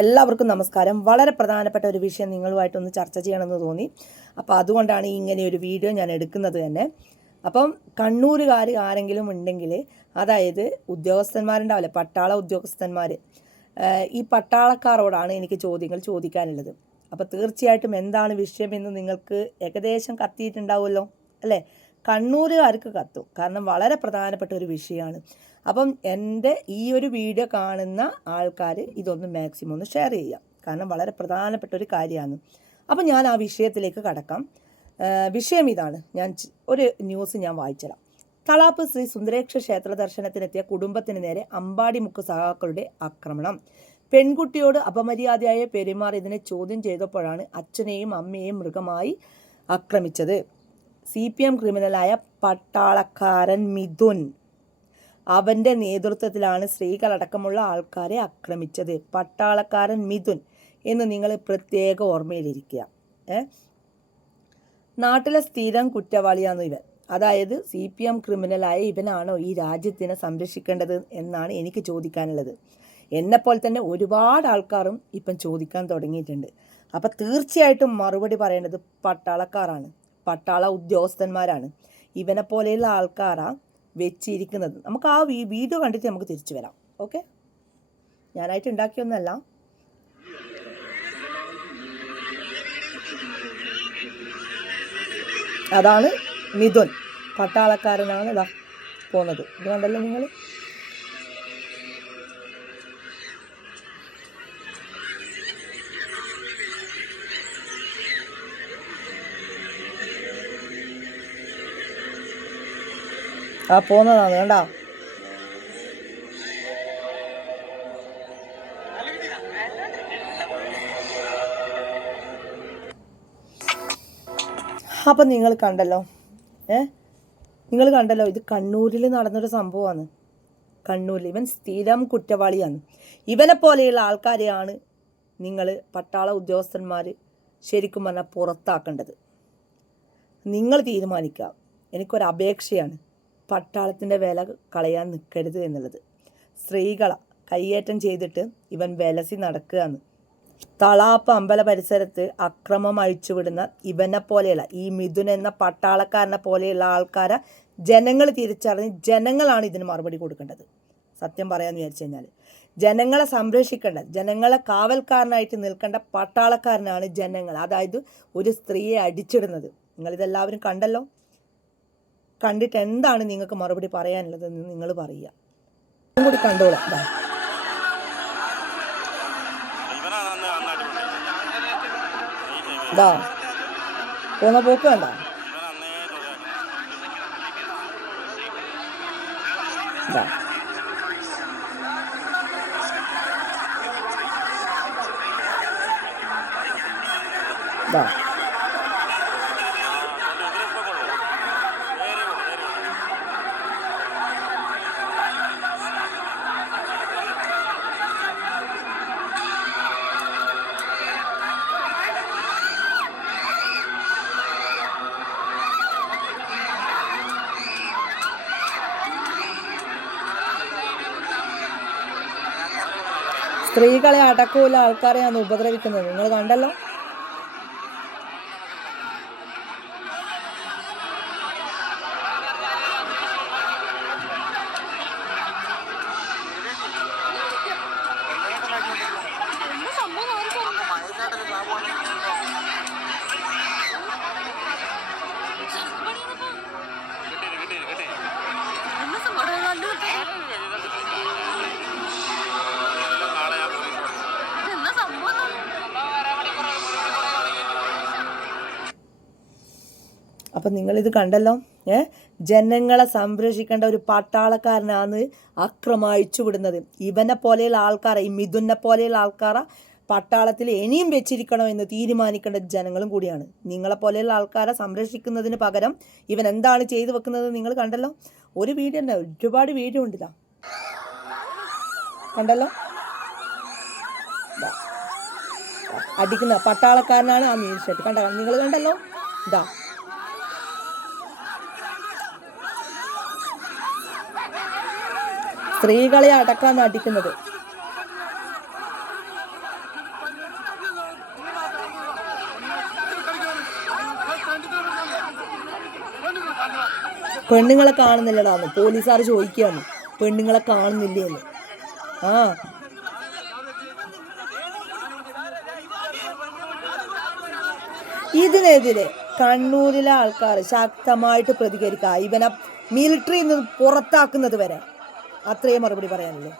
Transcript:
എല്ലാവർക്കും നമസ്കാരം. വളരെ പ്രധാനപ്പെട്ട ഒരു വിഷയം നിങ്ങളുമായിട്ടൊന്ന് ചർച്ച ചെയ്യണമെന്ന് തോന്നി. അപ്പോൾ അതുകൊണ്ടാണ് ഇങ്ങനെ ഒരു വീഡിയോ ഞാൻ എടുക്കുന്നത് തന്നെ. അപ്പം കണ്ണൂരുകാർ ആരെങ്കിലും ഉണ്ടെങ്കിൽ, അതായത് ഉദ്യോഗസ്ഥന്മാരുണ്ടാവില്ലേ, പട്ടാള ഉദ്യോഗസ്ഥന്മാർ, ഈ പട്ടാളക്കാരോടാണ് എനിക്ക് ചോദ്യങ്ങൾ ചോദിക്കാനുള്ളത്. അപ്പോൾ തീർച്ചയായിട്ടും എന്താണ് വിഷയമെന്ന് നിങ്ങൾക്ക് ഏകദേശം കത്തിയിട്ടുണ്ടാവുമല്ലോ അല്ലേ? കണ്ണൂരുകാർക്ക് കത്തും, കാരണം വളരെ പ്രധാനപ്പെട്ട ഒരു വിഷയമാണ്. അപ്പം എൻ്റെ ഈ ഒരു വീഡിയോ കാണുന്ന ആൾക്കാർ ഇതൊന്ന് മാക്സിമം ഒന്ന് ഷെയർ ചെയ്യാം, കാരണം വളരെ പ്രധാനപ്പെട്ട ഒരു കാര്യമാണ്. അപ്പം ഞാൻ ആ വിഷയത്തിലേക്ക് കടക്കാം. വിഷയം ഇതാണ്. ഒരു ന്യൂസ് ഞാൻ വായിച്ചുതരാം. തളാപ്പ് ശ്രീ സുന്ദരേക്ഷ ക്ഷേത്ര ദർശനത്തിനെത്തിയ കുടുംബത്തിന് നേരെ അമ്പാടിമുക്ക് സഹാക്കളുടെ ആക്രമണം. പെൺകുട്ടിയോട് അപമര്യാദയായ പെരുമാറി ഇതിനെ ചോദ്യം ചെയ്തപ്പോഴാണ് അച്ഛനെയും അമ്മയെയും മൃഗമായി ആക്രമിച്ചത്. CPM ക്രിമിനലായ പട്ടാളക്കാരൻ മിഥുൻ, അവൻ്റെ നേതൃത്വത്തിലാണ് സ്ത്രീകളടക്കമുള്ള ആൾക്കാരെ ആക്രമിച്ചത്. പട്ടാളക്കാരൻ മിഥുൻ എന്ന് നിങ്ങൾ പ്രത്യേക ഓർമ്മയിലിരിക്കുക. നാട്ടിലെ സ്ഥിരം കുറ്റവാളിയാണ് ഇവൻ. അതായത് CPM ക്രിമിനലായ ഇവനാണോ ഈ രാജ്യത്തിനെ സംരക്ഷിക്കേണ്ടത് എന്നാണ് എനിക്ക് ചോദിക്കാനുള്ളത്. എന്നെപ്പോലെ തന്നെ ഒരുപാട് ആൾക്കാരും ഇപ്പം ചോദിക്കാൻ തുടങ്ങിയിട്ടുണ്ട്. അപ്പം തീർച്ചയായിട്ടും മറുപടി പറയേണ്ടത് പട്ടാളക്കാരാണ്, പട്ടാള ഉദ്യോഗസ്ഥന്മാരാണ്. ഇവനെ പോലെയുള്ള ആൾക്കാരാണ് വെച്ചിരിക്കുന്നത്. നമുക്ക് ആ വീഡിയോ കണ്ടിട്ട് നമുക്ക് തിരിച്ചു വരാം. ഓക്കെ, ഞാനായിട്ട് ഉണ്ടാക്കിയൊന്നല്ല. അതാണ് മിഥുൻ, പട്ടാളക്കാരനാണ് ഇതാ പോകുന്നത്. ഇത് കണ്ടല്ലോ നിങ്ങൾ. ആ പോകുന്നതാണ്, കണ്ടോ? അപ്പം നിങ്ങൾ കണ്ടല്ലോ, നിങ്ങൾ കണ്ടല്ലോ, ഇത് കണ്ണൂരിൽ നടന്നൊരു സംഭവമാണ്. കണ്ണൂരിൽ ഇവൻ സ്ഥിരം കുറ്റവാളിയാണ്. ഇവനെ പോലെയുള്ള ആൾക്കാരെയാണ് നിങ്ങൾ പട്ടാള ഉദ്യോഗസ്ഥന്മാർ ശരിക്കും പറഞ്ഞാൽ പുറത്താക്കേണ്ടത്. നിങ്ങൾ തീരുമാനിക്കുക. എനിക്കൊരപേക്ഷയാണ്, പട്ടാളത്തിൻ്റെ വില കളയാൻ നിൽക്കരുത് എന്നുള്ളത്. സ്ത്രീകളെ കയ്യേറ്റം ചെയ്തിട്ട് ഇവൻ വിലസി നടക്കുകയാണ്. തളാപ്പ് അമ്പല പരിസരത്ത് അക്രമം അഴിച്ചുവിടുന്ന ഇവനെ പോലെയുള്ള ഈ മിഥുൻ എന്ന പട്ടാളക്കാരനെ പോലെയുള്ള ആൾക്കാരെ ജനങ്ങൾ തിരിച്ചറിഞ്ഞ് ജനങ്ങളാണ് ഇതിന് മറുപടി കൊടുക്കേണ്ടത്. സത്യം പറയാമെന്ന് വിചാരിച്ചു കഴിഞ്ഞാൽ ജനങ്ങളെ സംരക്ഷിക്കേണ്ട, ജനങ്ങളെ കാവൽക്കാരനായിട്ട് നിൽക്കേണ്ട പട്ടാളക്കാരനാണ് ജനങ്ങൾ. അതായത് ഒരു സ്ത്രീയെ അടിച്ചിടുന്നത്. നിങ്ങളിതെല്ലാവരും കണ്ടല്ലോ. കണ്ടിട്ട് എന്താണ് നിങ്ങൾക്ക് മറുപടി പറയാനുള്ളതെന്ന് നിങ്ങൾ പറയുക. കൂടി കണ്ടോളാം. ഇതാ പോന്ന പോക്ക് വേണ്ട. സ്ത്രീകളെ അടക്കമുള്ള ആൾക്കാരെയാണ് ഉപദ്രവിക്കുന്നത്. നിങ്ങൾ കണ്ടല്ലോ. അപ്പം നിങ്ങളിത് കണ്ടല്ലോ. ജനങ്ങളെ സംരക്ഷിക്കേണ്ട ഒരു പട്ടാളക്കാരനാണ് അക്രമം അഴിച്ചുവിടുന്നത്. ഇവനെ പോലെയുള്ള ആൾക്കാരെ, ഈ മിഥുനെ പോലെയുള്ള ആൾക്കാരെ പട്ടാളത്തിൽ ഇനിയും വെച്ചിരിക്കണോ എന്ന് തീരുമാനിക്കേണ്ട ജനങ്ങളും കൂടിയാണ്. നിങ്ങളെപ്പോലെയുള്ള ആൾക്കാരെ സംരക്ഷിക്കുന്നതിന് പകരം ഇവൻ എന്താണ് ചെയ്തു വെക്കുന്നത് നിങ്ങൾ കണ്ടല്ലോ. ഒരു വീഡിയോ തന്നെ, ഒരുപാട് വീഡിയോ ഉണ്ട്. ഇതാ കണ്ടല്ലോ, അടിക്കുന്ന പട്ടാളക്കാരനാണ് ആ നീല ഷർട്ട്. കണ്ട നിങ്ങൾ കണ്ടല്ലോ. ഇതാ സ്ത്രീകളെ അടക്കാൻ അടിക്കുന്നത്. പെണ്ണുങ്ങളെ കാണുന്നില്ലടാന്ന് പോലീസുകാർ ചോദിക്കുകയാണ്, പെണ്ണുങ്ങളെ കാണുന്നില്ലേന്ന്. ആ ഇതിനെതിരെ കണ്ണൂരിലെ ആൾക്കാർ ശക്തമായിട്ട് പ്രതികരിക്കുക. ഇവനെ മിലിറ്ററിയിൽ നിന്ന് പുറത്താക്കുന്നത് വരെ. അത്രയും മറുപടി പറയാനുള്ളൂ.